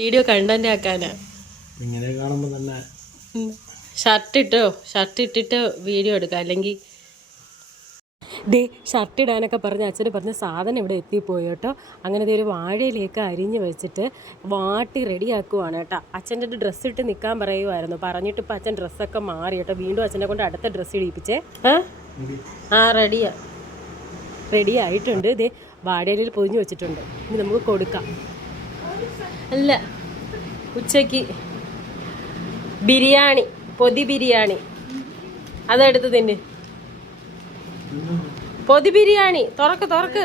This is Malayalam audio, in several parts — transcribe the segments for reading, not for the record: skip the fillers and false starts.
Video content ആക്കാനാ. ഇങ്ങനെ കാണുമ്പോൾ തന്നെ ഷർട്ട് ഇട്ടിട്ട് വീഡിയോ എടുക്കാം. അല്ലെങ്കിൽ ദേ ഷർട്ട് ഇടാനൊക്കെ പറഞ്ഞ് അച്ഛന് പറഞ്ഞ സാധനം ഇവിടെ എത്തിപ്പോയി കേട്ടോ. അങ്ങനെ ഒരു വാഴയിലേക്ക് അരിഞ്ഞ് വെച്ചിട്ട് വാട്ടി റെഡിയാക്കുവാണ് കേട്ടോ. അച്ഛൻ്റെ ഡ്രസ്സ് ഇട്ട് നിൽക്കാൻ പറയുമായിരുന്നു. പറഞ്ഞിട്ട് ഇപ്പം അച്ഛൻ ഡ്രസ്സൊക്കെ മാറി കേട്ടോ. വീണ്ടും അച്ഛനെ കൊണ്ട് അടുത്ത ഡ്രസ്സ് ഇടിപ്പിച്ചേ. റെഡി ആയിട്ടുണ്ട്. ഇതേ വാഴയിലിൽ പൊതിഞ്ഞ് വെച്ചിട്ടുണ്ട്. ഇനി നമുക്ക് കൊടുക്കാം. അല്ല, ഉച്ചയ്ക്ക് ബിരിയാണി, പൊതി ബിരിയാണി അതെടുത്ത് തിന്ന്. പൊതി ബിരിയാണി തുറക്ക്.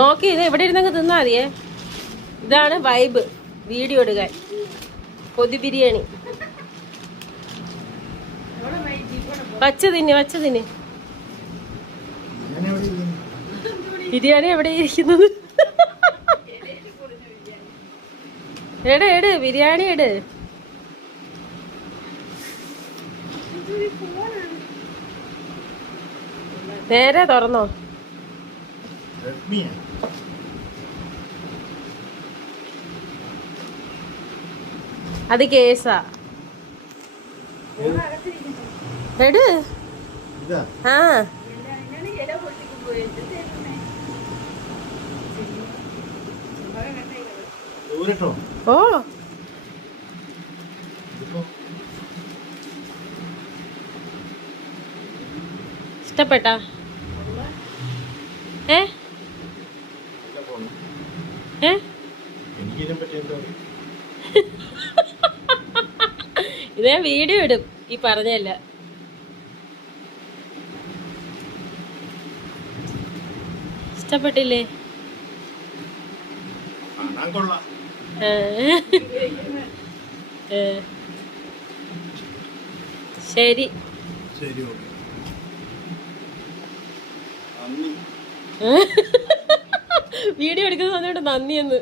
നോക്കി ഇത് എവിടെ ഇരുന്നങ്ങ് തിന്നാ മതിയേ. ഇതാണ് വൈബ് വീഡിയോ എടുക്കാൻ. പൊതി ബിരിയാണി വച്ച് തിന്ന്. ബിരിയാണി എവിടെ ഇരിക്കുന്നത്? എട് ബിരിയാണി എട്. നേരെ തുറന്നോ. അത് കേസാ. എട്. ആ ഓ ഇഷ്ടപ്പെട്ടാ? ഇത് ഞാൻ വീഡിയോ ഇടും ഈ പറഞ്ഞല്ല. ഇഷ്ടപ്പെട്ടില്ലേ? ശരി വീഡിയോ എടുക്കുന്ന സമയത്ത് നന്ദിയെന്ന്.